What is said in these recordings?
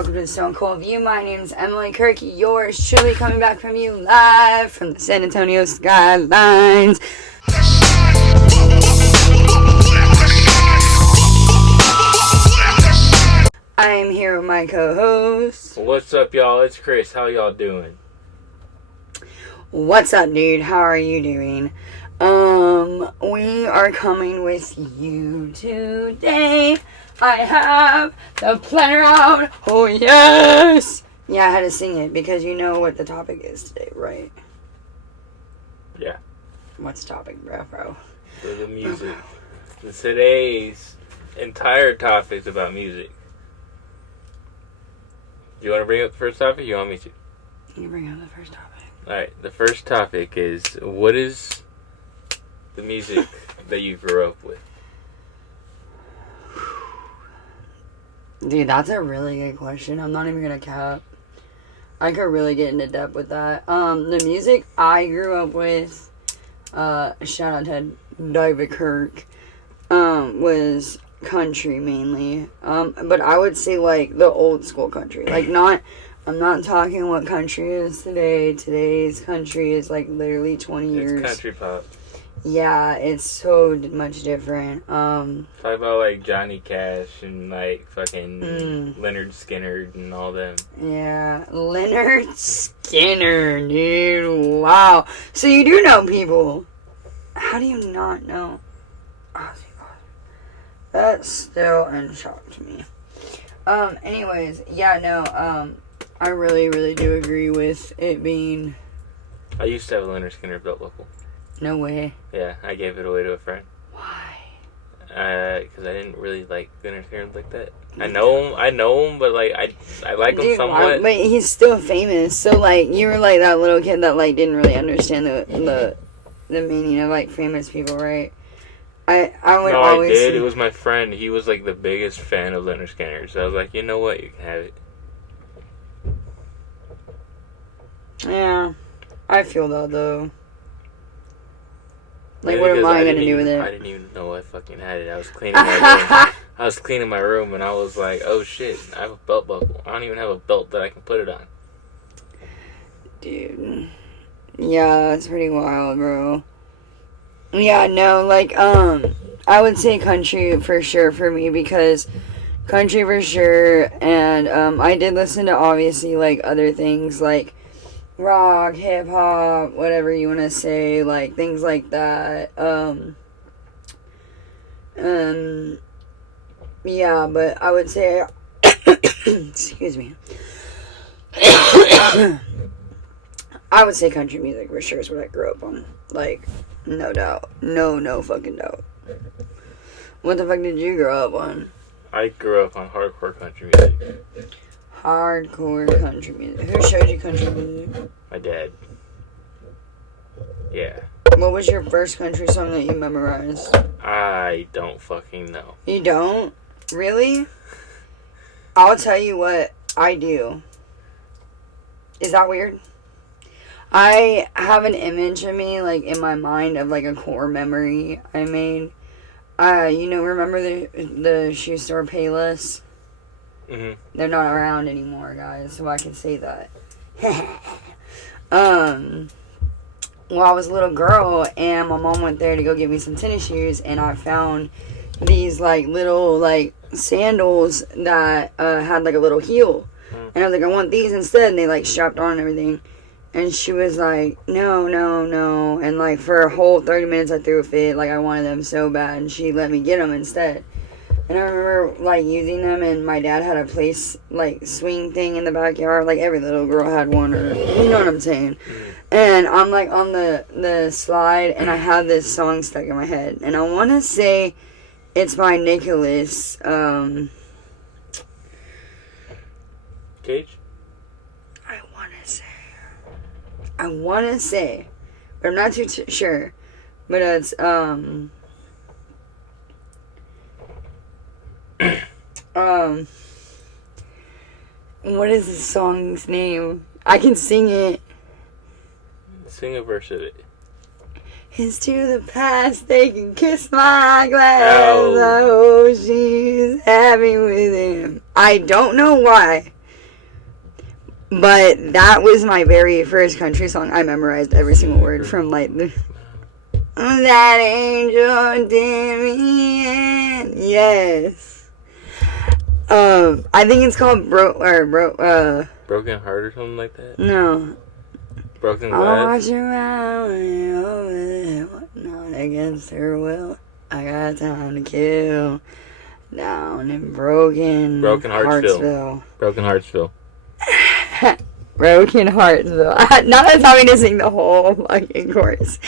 welcome to the Stone Cold View. My name is Emily Kirk, yours truly, coming back from you live from the San Antonio skylines. I am here with my co-host. What's up, y'all? It's Chris. How y'all doing? What's up, dude? How are you doing? We are coming with you today. I have the planner out. Oh, yes! Yeah, I had to sing it because you know what the topic is today, right? Yeah. What's the topic, bro? The music. Today's entire topic is about music. Do you want to bring up the first topic or you want me to? You bring up the first topic. Alright, the first topic is, what is the music that you grew up with? Dude, that's a really good question. I'm not even gonna cap. I could really get into depth with that. The music I grew up with, shout out to David Kirk, was country mainly. But I would say like the old school country. Like I'm not talking what country is today. Today's country is like literally 20 years. It's country pop. Yeah, it's so much different. Talk about like Johnny Cash and like fucking Leonard Skinner and all them. Yeah, Leonard Skinner, dude. Wow. So you do know people. How do you not know Ozzy Osbourne? That still in shock to me. Anyways, yeah, no, I really, really do agree with it being... I used to have a Leonard Skinner belt buckle. No way. Yeah, I gave it away to a friend. Why? Because I didn't really like Leonard Skinner like that. I know him, but like I like him somewhat. But he's still famous, so like you were like that little kid that like didn't really understand the meaning of like famous people, right? I would always. I did. It was my friend. He was like the biggest fan of Leonard Skinner, so I was like, you know what, you can have it. Yeah, I feel that though. Like, what am I gonna do with it? I didn't even know I fucking had it. I was cleaning my room. I was cleaning my room, and I was like, "Oh shit! I have a belt buckle. I don't even have a belt that I can put it on." Dude, yeah, that's pretty wild, bro. Yeah, no, like, I would say country for sure for me because country for sure, and I did listen to obviously like other things like rock, hip hop, whatever you want to say, like things like that. Yeah, but I would say, excuse me. I would say country music for sure is what I grew up on. Like, no doubt. No fucking doubt. What the fuck did you grow up on? I grew up on hardcore country music. Hardcore country music. Who showed you country music? My dad. Yeah. What was your first country song that you memorized? I don't fucking know. You don't? Really? I'll tell you what I do. Is that weird? I have an image of me, like, in my mind of, like, a core memory I made. Remember the shoe store Payless? Mm-hmm. They're not around anymore, guys, so I can say that. Well, I was a little girl, and my mom went there to go get me some tennis shoes, and I found these, like, little, like, sandals that had, like, a little heel. And I was like, I want these instead, and they, like, strapped on and everything. And she was like, no. And, like, for a whole 30 minutes I threw a fit. Like, I wanted them so bad. And she let me get them instead. And I remember, like, using them. And my dad had a place, like, swing thing in the backyard. Like, every little girl had one. Or, you know what I'm saying. And I'm, like, on the slide. And I have this song stuck in my head. And I want to say it's by Nicholas. Cage? I want to say, but I'm not too sure. But it's, what is the song's name? I can sing it. Sing a verse of it. It's to the past, they can kiss my glass. Oh, she's happy with him. I don't know why. But that was my very first country song. I memorized every single word from like that angel did me in. Yes. I think it's called Broken Heart or something like that. No. Broken I'll Glass. watch around and over there, not against her will. I got time to kill. Down in Broken Heartsville. Broken Heartsville. Broken Heartsville. Now that's how me to sing the whole fucking chorus.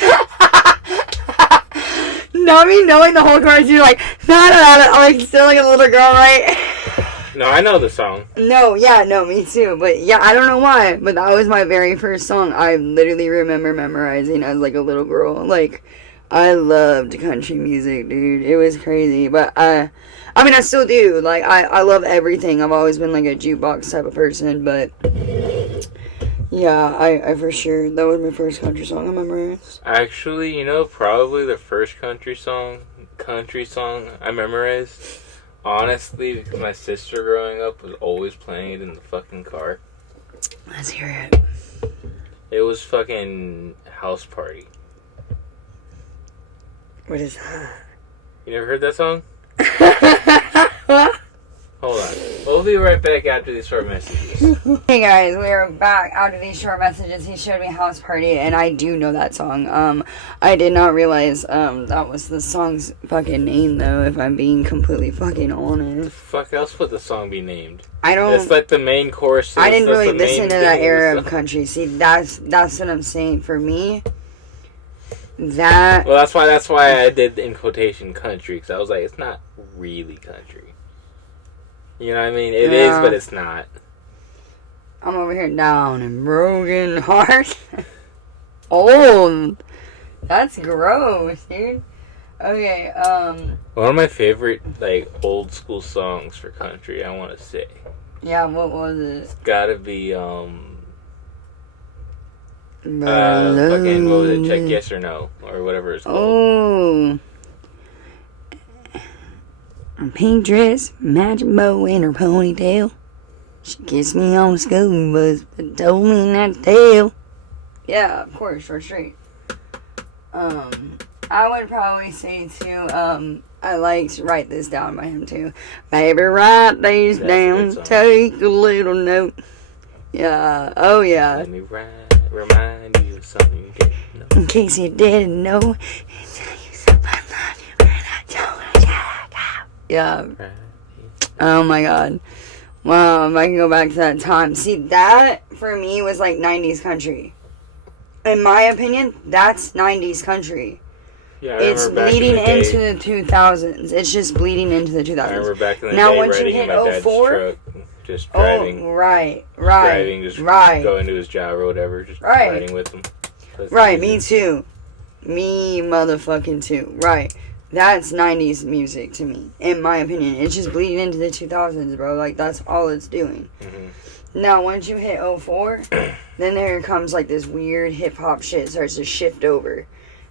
Not me knowing the whole chorus, you're like, I'm like still like a little girl, right? No, I know the song. No, me too. But yeah, I don't know why, but that was my very first song. I literally remember memorizing as like a little girl. Like, I loved country music, dude. It was crazy. But I mean, I still do. Like, I love everything. I've always been like a jukebox type of person, but yeah, I for sure, that was my first country song I memorized. Actually, you know, probably the first country song I memorized, honestly, because my sister growing up was always playing it in the fucking car. Let's hear it. It was fucking House Party. What is that? You never heard that song? Hold on. We'll be right back after these short messages. Hey guys, we are back after these short messages. He showed me House Party, and I do know that song. I did not realize that was the song's fucking name, though, if I'm being completely fucking honest. The fuck else would the song be named? I don't... It's like the main chorus. I didn't really listen to that era of country. See, that's what I'm saying. For me, that... Well, that's why I did in quotation country, because I was like, it's not really country. You know what I mean? It is, but it's not. I'm over here down in Broken Heart. Oh, that's gross, dude. Okay, one of my favorite, like, old school songs for country, I want to say. Yeah, what was it? It's gotta be, fucking, what was it? Check Yes or No, or whatever it's called. Oh. A pink dress, matching bow in her ponytail. She kissed me on the school bus, but told me not to tell. Yeah, of course, short straight. I would probably say too, I liked Write This Down by him too. Baby, write these down, take a little note. Yeah, oh yeah. Let me remind you of something you didn't know. In case you didn't know, tell you something I love you when I told you. Yeah. Oh my god. Wow, if I can go back to that time. See, that for me was like 90s country. In my opinion, that's 90s country. Yeah, it's bleeding into the 2000s. It's just bleeding into the 2000s. I remember back in the now, day once you riding hit in my dad's 04, truck, just driving. Oh, right. Driving, just going to his job or whatever, just riding with him. Right, me too. Me motherfucking too. Right. That's 90s music to me, in my opinion. It's just bleeding into the 2000s, bro. Like, that's all it's doing. Mm-hmm. Now, once you hit 04, then there comes, like, this weird hip-hop shit starts to shift over.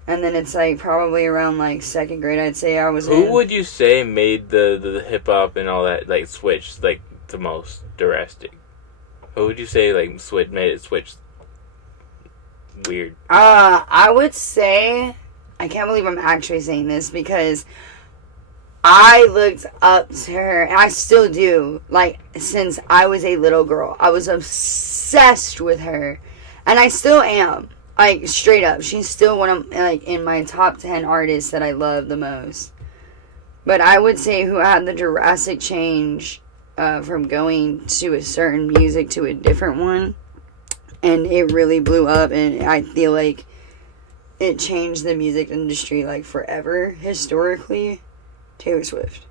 And then it's, like, probably around, like, second grade, I'd say I was Who would you say made the hip-hop and all that, like, switch, like, the most drastic? Who would you say, like, made it switch weird? I would say... I can't believe I'm actually saying this because I looked up to her, and I still do, like, since I was a little girl. I was obsessed with her, and I still am, like, straight up. She's still one of, like, in my top 10 artists that I love the most. But I would say who had the drastic change from going to a certain music to a different one, and it really blew up, and I feel like it changed the music industry, like, forever, historically. Taylor Swift.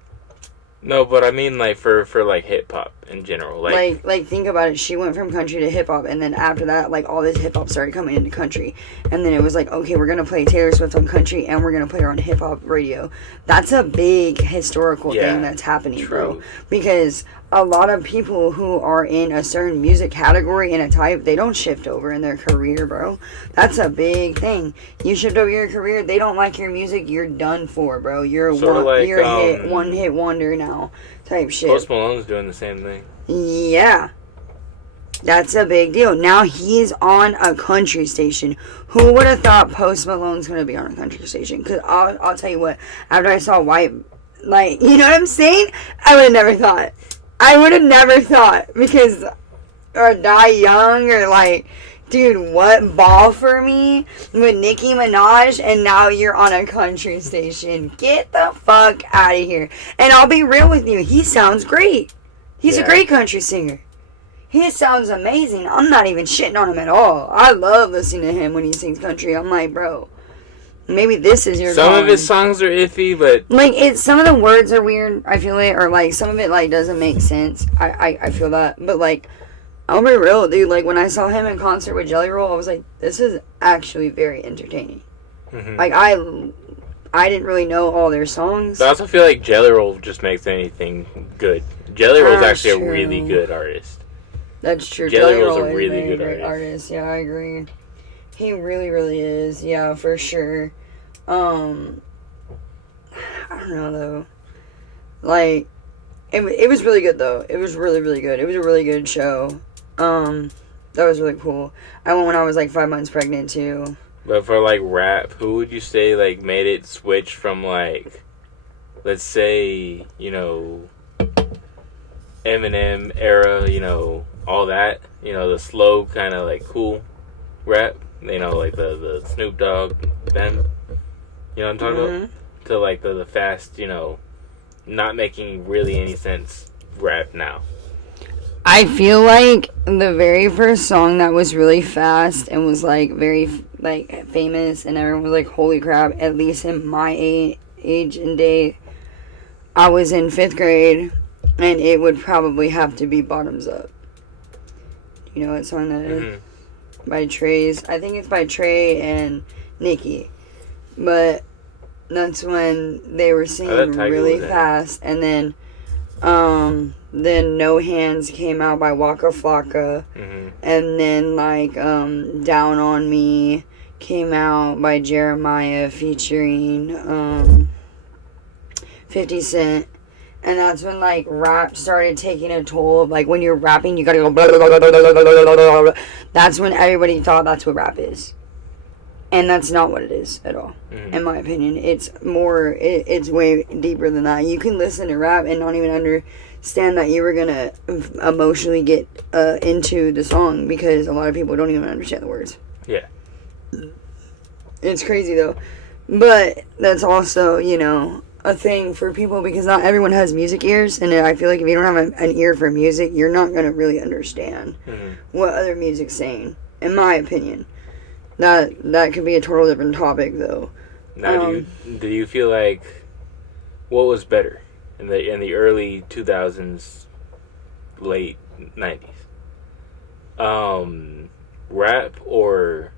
No, but I mean, like, for like, hip-hop in general. Like, think about it. She went from country to hip-hop, and then after that, like, all this hip-hop started coming into country. And then it was like, okay, we're going to play Taylor Swift on country, and we're going to play her on hip-hop radio. That's a big historical thing that's happening, bro. Because a lot of people who are in a certain music category and a type, they don't shift over in their career, bro. That's a big thing. You shift over your career, they don't like your music, you're done for, bro. You're a one-hit wonder now, type shit. Post Malone's doing the same thing. Yeah. That's a big deal. Now he's on a country station. Who would have thought Post Malone's going to be on a country station? Because I'll tell you what, after I saw White, like, you know what I'm saying? I would have never thought. I would have never thought. Because, or Die Young, or like, dude, what? Ball for Me with Nicki Minaj, and now you're on a country station. Get the fuck out of here. And I'll be real with you, he sounds great. He's a great country singer. He sounds amazing. I'm not even shitting on him at all. I love listening to him when he sings country. I'm like, bro, maybe this is your Some calling. of his songs are iffy, but like some of the words are weird. I feel it, or like some of it like doesn't make sense. I feel that, but like I'll be real, dude. Like when I saw him in concert with Jelly Roll, I was like, this is actually very entertaining. Mm-hmm. Like I didn't really know all their songs. I also feel like Jelly Roll just makes anything good. Jelly Roll's actually a really good artist. That's true. Jelly Roll's a really good artist. Yeah, I agree. He really, really is. Yeah, for sure. I don't know though. Like, it was really good though. It was really, really good. It was a really good show. That was really cool. I went when I was like 5 months pregnant too. But for like rap, who would you say like made it switch from like, let's say, you know, Eminem era, you know, all that, you know, the slow kind of like cool rap, you know, like the Snoop Dogg, them, you know what I'm talking about? To like the fast, you know, not making really any sense rap now. I feel like the very first song that was really fast and was like very like famous and everyone was like, holy crap, at least in my age and day, I was in 5th grade, and it would probably have to be Bottoms Up. You know what song that is? By Trey's. I think it's by Trey and Nicki. But that's when they were singing really fast. And then No Hands came out by Waka Flocka. And then like Down on Me came out by Jeremiah featuring 50 Cent. And that's when, like, rap started taking a toll. Like, when you're rapping, you gotta go blah, blah, blah, blah, blah, blah, blah, blah, blah. That's when everybody thought that's what rap is. And that's not what it is at all, in my opinion. It's more, it's way deeper than that. You can listen to rap and not even understand that you were gonna emotionally get into the song, because a lot of people don't even understand the words. Yeah. It's crazy, though. But that's also, you know, a thing for people, because not everyone has music ears, and I feel like if you don't have an ear for music, you're not going to really understand what other music's saying, in my opinion. That could be a total different topic, though. Now, do you feel like what was better in the early 2000s, late 90s? Rap or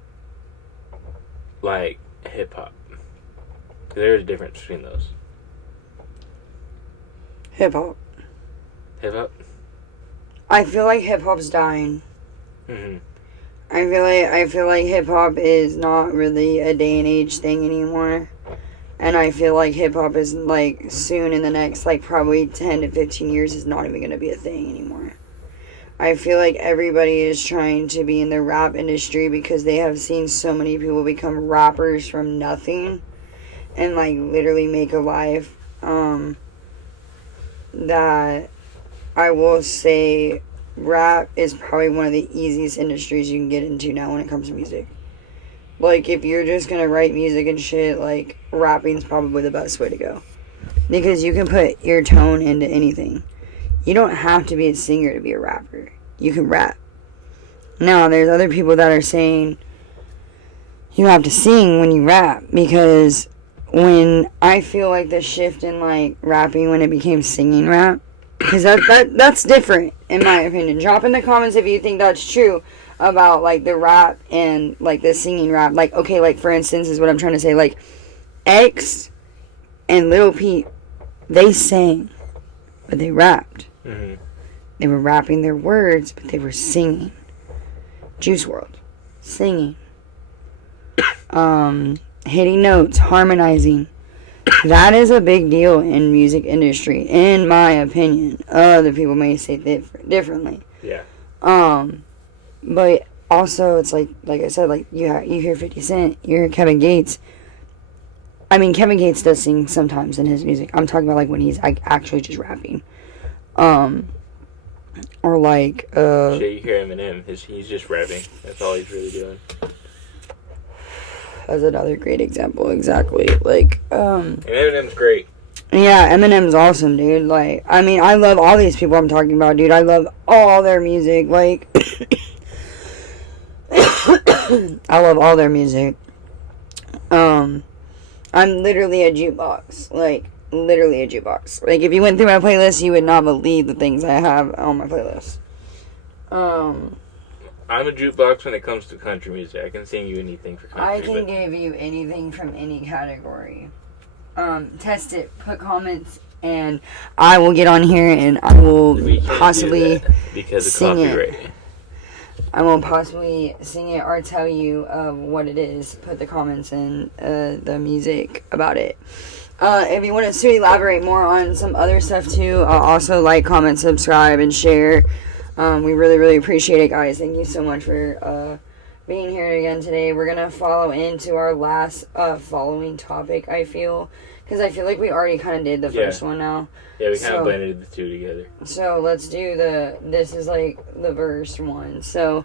like hip hop? There's a difference between those. Hip hop. Hip hop? I feel like hip hop's dying. I feel like hip hop is not really a day and age thing anymore. And I feel like hip hop is like soon in the next like probably 10 to 15 years is not even going to be a thing anymore. I feel like everybody is trying to be in the rap industry because they have seen so many people become rappers from nothing and like literally make a life. That I will say rap is probably one of the easiest industries you can get into now when it comes to music. Like, if you're just gonna write music and shit, like, rapping's probably the best way to go. Because you can put your tone into anything. You don't have to be a singer to be a rapper. You can rap. Now, there's other people that are saying you have to sing when you rap, because when I feel like the shift in like rapping when it became singing rap, because that's different in my opinion. Drop in the comments if you think that's true about like the rap and like the singing rap. Like, okay, like for instance is what I'm trying to say, like X and Lil Peep, they sang but they rapped. They were rapping their words but they were singing. Juice WRLD, singing, hitting notes, harmonizing. That is a big deal in music industry, in my opinion. Other people may say differently. Yeah. But also, it's like I said, like you hear 50 Cent, you hear Kevin Gates. I mean, Kevin Gates does sing sometimes in his music. I'm talking about like when he's like actually just rapping. Or like Shit, you hear Eminem, he's just rapping. That's all he's really doing. as another great example, exactly. Like And Eminem's great. yeah, Eminem's awesome, dude. Like, I mean, I love all these people I'm talking about, dude. I love all their music. Like, I love all their music. I'm literally a jukebox. Like, literally a jukebox. Like, if you went through my playlist, you would not believe the things I have on my playlist. I'm a jukebox when it comes to country music. I can sing you anything for country. I can give you anything from any category. Test it, put comments, and I will get on here and I will possibly because of sing copyright. I will possibly sing it or tell you what it is. Put the comments in the music about it. If you want us to elaborate more on some other stuff too, also like, comment, subscribe, and share. We really, really appreciate it, guys. Thank you so much for being here again today. We're gonna follow into our last following topic, I feel, because I feel like we already kind of did the first one now. Yeah, we kind of blended the two together. So let's do this is like the verse one. So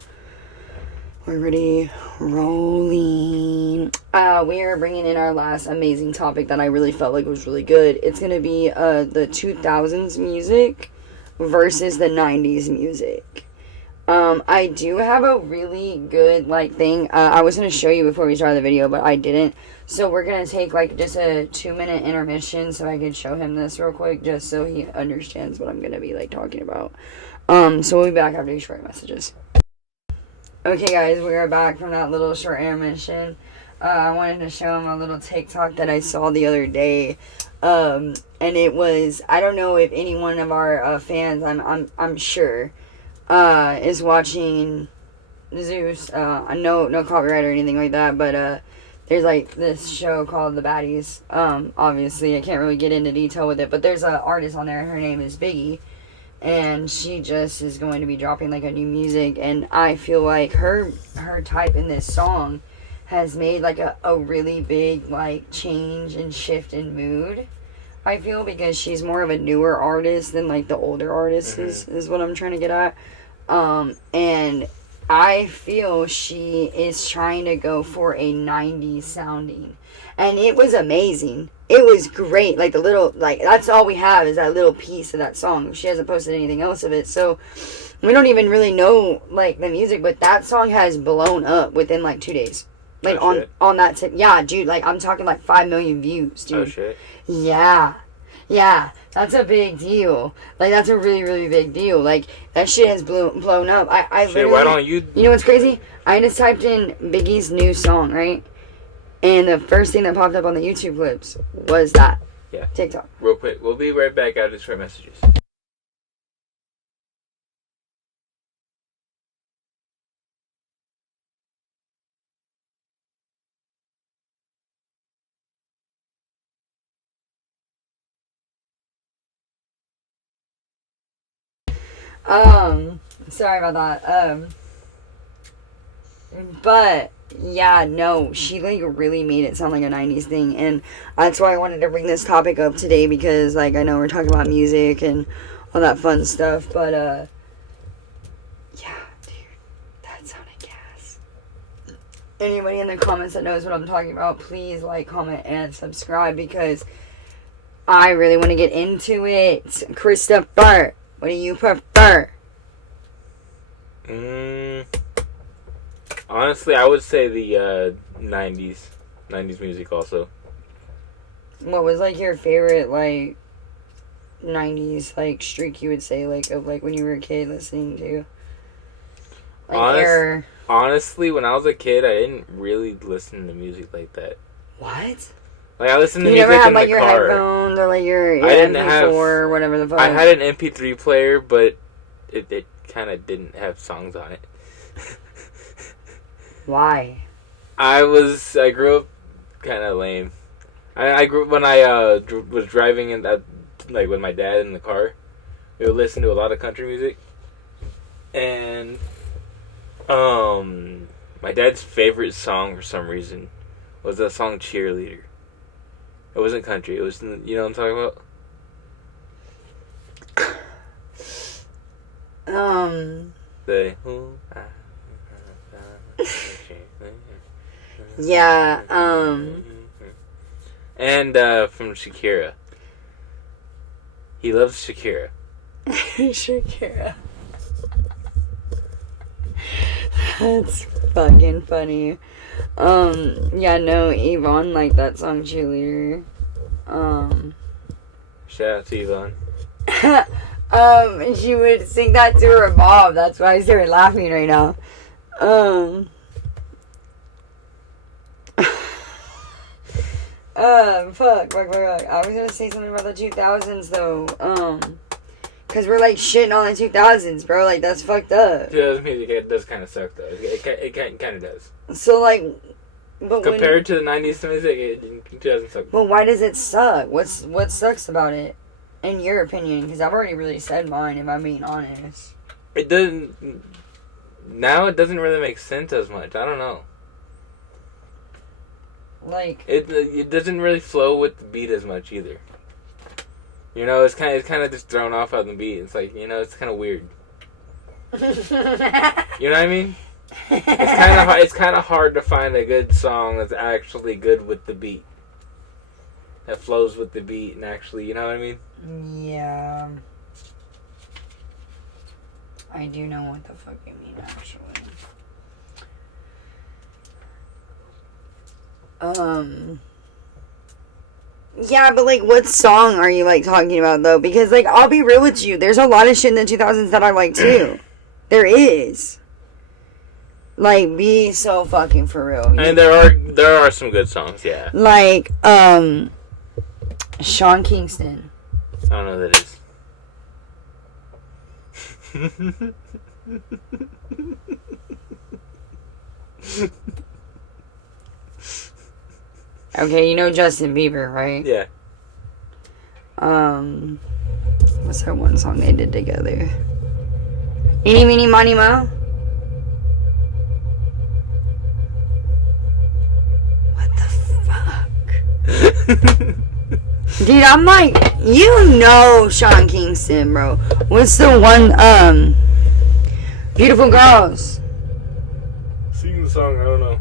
we're ready, rolling. We are bringing in our last amazing topic that I really felt like was really good. It's gonna be the 2000s music versus the 90s music. I do have a really good thing. I was gonna show you before we started the video, but I didn't. So we're gonna take just a 2-minute intermission so I can show him this real quick, just so he understands what I'm gonna be talking about. So we'll be back after these short messages. Okay, guys, we are back from that little short intermission. I wanted to show him a little TikTok that I saw the other day. And it was, I don't know if any one of our fans, I'm sure, is watching Zeus. No copyright or anything like that, but there's this show called The Baddies. Obviously I can't really get into detail with it, but there's an artist on there. Her name is Biggie, and she just is going to be dropping a new music, and I feel like her type in this song has made a really big change and shift in mood, I feel, because she's more of a newer artist than the older artists. Is what I'm trying to get at. And I feel she is trying to go for a 90s sounding, and it was amazing. It was great. The little, that's all we have is that little piece of that song. She hasn't posted anything else of it, so we don't even really know the music, but that song has blown up within 2 days. On that tip. Yeah, dude, I'm talking 5 million views, dude. Oh shit. Yeah, that's a big deal. That's a really, really big deal. That shit has blown up. I shit, literally, why don't you... You know what's crazy? I just typed in Biggie's new song, right? And the first thing that popped up on the YouTube clips was that. Yeah. TikTok. Real quick, we'll be right back after short messages. Sorry about that. But yeah, no, she really made it sound like a 90s thing, and that's why I wanted to bring this topic up today, because I know we're talking about music and all that fun stuff, but yeah, dude, that sounded gas. Anybody in the comments that knows what I'm talking about, please comment, and subscribe, because I really want to get into it. Christopher, what do you prefer? Honestly, I would say the 90s music also. What was your favorite 90s streak, you would say, of when you were a kid listening to? Honestly, when I was a kid, I didn't really listen to music like that. What? I listened to you music never had in the your car. Headphones or your I didn't MP4 have, or whatever the fuck? I had an MP3 player, but it kind of didn't have songs on it. Why? I grew up kind of lame. I grew up when I was driving in that, with my dad in the car. We would listen to a lot of country music, and My dad's favorite song for some reason was that song "Cheerleader." It wasn't country. It was, you know what I'm talking about? The yeah. And from Shakira. He loves Shakira. Shakira. That's fucking funny. Yeah, no, Yvonne liked that song Cheerleader. Shout out to Yvonne. She would sing that to her mom. That's why I started laughing right now. Fuck. I was gonna say something about the 2000s though. Cause we're like shitting on the 2000s, bro. Like that's fucked up. 2000 music, it does kind of suck though. It kind of does. So like, but compared to the 90s music, it doesn't suck. But why does it suck? What sucks about it, in your opinion? Because I've already really said mine. If I'm being honest, it doesn't. Now it doesn't really make sense as much. I don't know. Like it doesn't really flow with the beat as much either. You know, it's kind of just thrown off on the beat. It's like, you know, it's kind of weird. You know what I mean? It's kind of hard to find a good song that's actually good with the beat. That flows with the beat and actually, you know what I mean? Yeah. I do know what the fuck you mean, actually. Yeah, but like, what song are you like talking about though? Because like, I'll be real with you. There's a lot of shit in the 2000s that I like too. There is. Like, be so fucking for real. And there are some good songs, yeah. Like, Sean Kingston. I don't know who that is. Okay, you know Justin Bieber, right? Yeah. What's that one song they did together? Eeny, meeny, miny, mo? What the fuck? Dude, I'm like, you know Sean Kingston, bro. What's the one, Beautiful Girls? Sing the song, I don't know.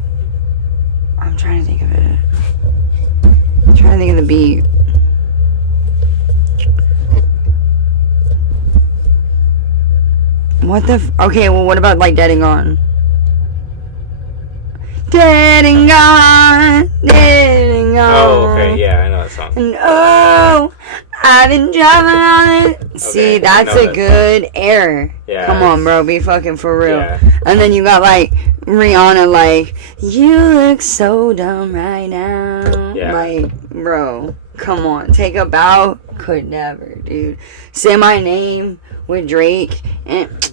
I'm trying to think of it. I'm trying to think of the beat. What the okay, well, what about like Dead and Gone? Dead and Gone, Dead and Gone. Oh, okay, yeah, I know that song. And oh, I've been driving on it. Okay, see, that's a good air. Yeah. Come on, bro, be fucking for real. Yeah. And then you got like Rihanna, like, you look so dumb right now. Yeah. Like, bro, come on, take a bow. Could never, dude. Say My Name with Drake.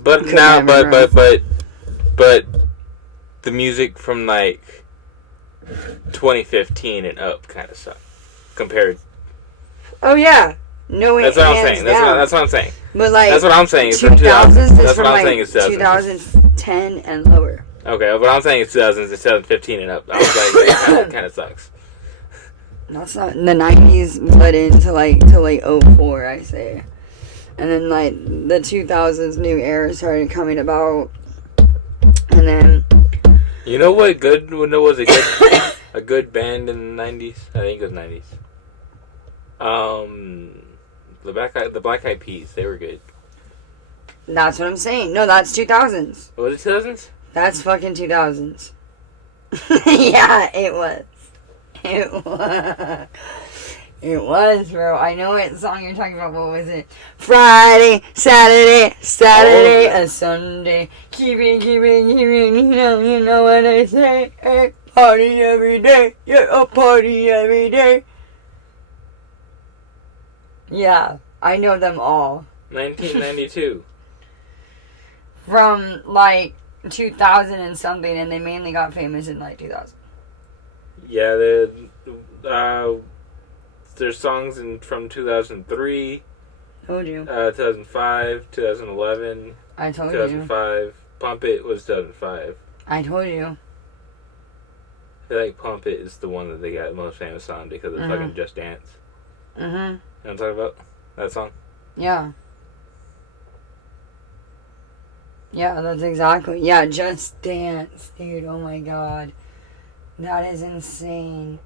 But now, but the music from like 2015 and up kind of suck compared. Oh yeah, no, that's what I'm saying. That's what I'm saying. But like, that's what I'm saying. It's 2000s. That's what I'm saying. It's 2010 and lower. Okay, what I'm saying is 2000s, 2015 and up. I was like, it kind of sucks. That's not the 90s led into like to like 04, I say, and then like the 2000s new era started coming about, and then you know what was a good band in the 90s? I think it was 90s. The Black Eyed Peas, they were good. That's what I'm saying. No, that's 2000s. Was it 2000s? That's fucking 2000s. Yeah, it was. It was. It was, bro. I know what song you're talking about. What was it? Friday, Saturday, a Sunday. Keep it. You know what I say. Hey, party every day. Yeah, a party every day. Yeah, I know them all. 1992. From like 2000 and something, and they mainly got famous in like 2000. Yeah, there's songs from 2003. Told you. 2005, 2011. I told 2005, Pump It was 2005. I told you. I feel like Pump It is the one that they got most famous on because of fucking Just Dance. Mm-hmm. You know what I'm talking about? That song? Yeah. Yeah, that's exactly. Yeah, Just Dance, dude. Oh my god. That is insane.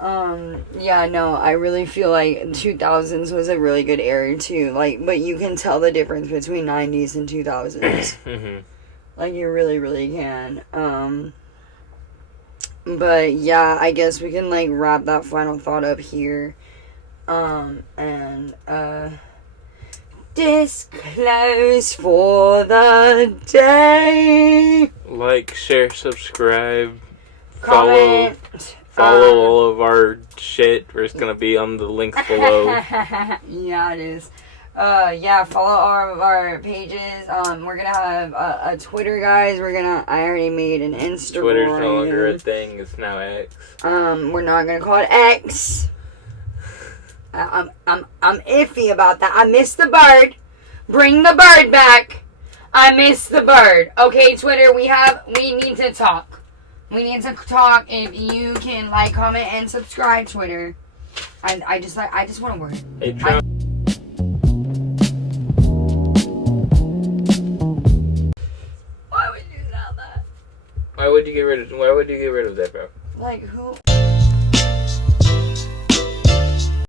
Yeah, no, I really feel like 2000s was a really good era too. Like, but you can tell the difference between 90s and 2000s. Like, you really, really can. But yeah, I guess we can like wrap that final thought up here. Disclose for the day. Like, share, subscribe, Comment. follow all of our shit. It's gonna be on the links below. Yeah, it is. Yeah, follow all of our pages. We're gonna have a Twitter, guys. I already made an Instagram. Twitter's no longer a thing. It's now X. We're not gonna call it X. I'm iffy about that. I miss the bird. Bring the bird back. I miss the bird. Okay, Twitter, we need to talk. We need to talk. If you can like, comment, and subscribe, Twitter. I just want to work. Hey, Trump. Why would you do that? Why would you get rid of that, bro? Like, who?